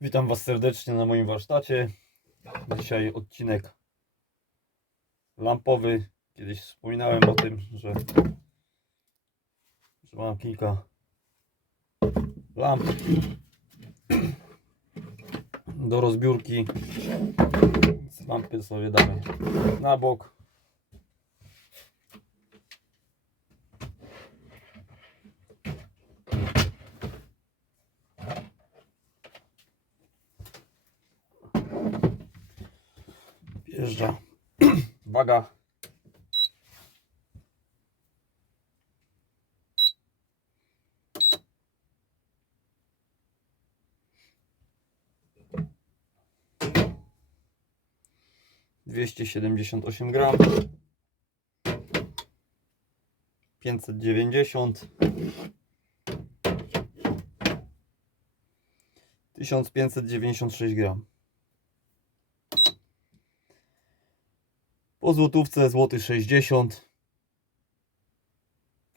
Witam Was serdecznie na moim warsztacie. Dzisiaj odcinek lampowy. Kiedyś wspominałem o tym, że, że mam kilka lamp do rozbiórki. Lampy sobie damy na bok. Wjeżdża waga. Dwieście siedemdziesiąt osiem gram. Pięćset dziewięćdziesiąt. Tysiąc pięćset dziewięćdziesiąt sześć gram. Po złotówce złoty 60.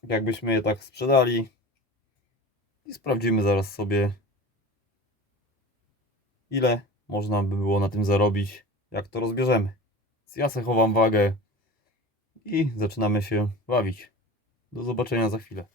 Jakbyśmy je tak sprzedali. I sprawdzimy zaraz sobie ile można by było na tym zarobić, jak to rozbierzemy. Ja se chowam wagę i zaczynamy się bawić. Do zobaczenia za chwilę.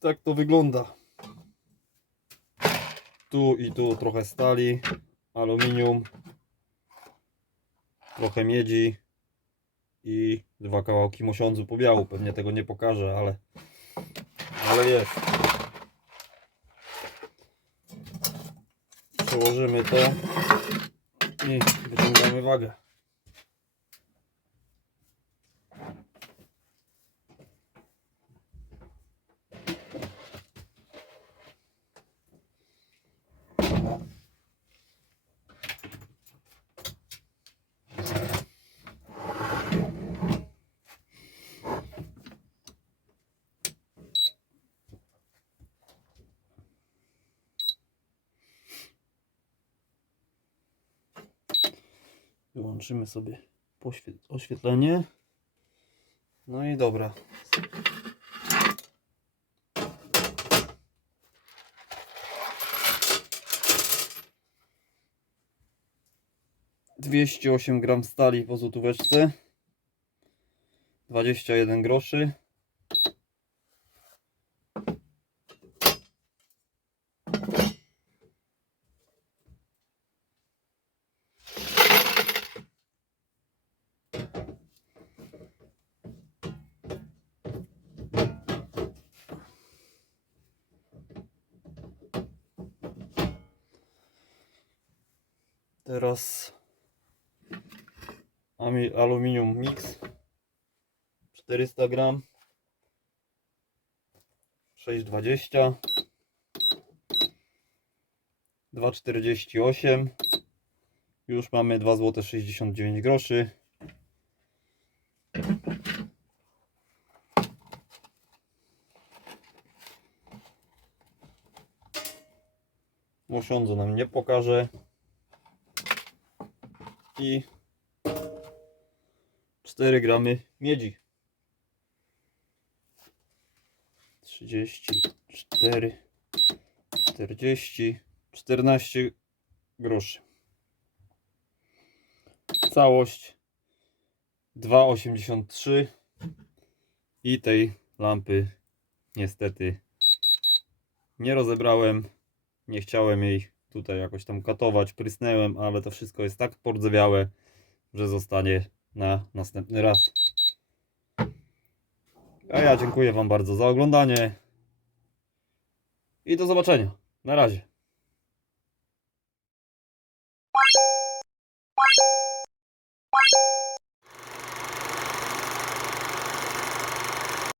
Tak to wygląda. Tu i tu trochę stali, aluminium, trochę miedzi i dwa kawałki mosiądzu pobiału. Pewnie tego nie pokażę, ale, ale jest. Przełożymy to i wyciągamy wagę. Wyłączymy sobie oświetlenie. No i dobra. Dwieście osiem gram stali po złotóweczce. 21 groszy. Teraz aluminium mix. 400 gram. 6,20 2,48 już mamy 2 zł 69 groszy. Mosiądzu nam nie pokaże i 4 gramy miedzi. 34, 40, 14 groszy. Całość 2,83 i tej lampy niestety nie rozebrałem. Nie chciałem jej tutaj jakoś tam katować, prysnęłem, ale to wszystko jest tak pordzewiałe, że zostanie na następny raz. A ja dziękuję Wam bardzo za oglądanie i do zobaczenia. Na razie.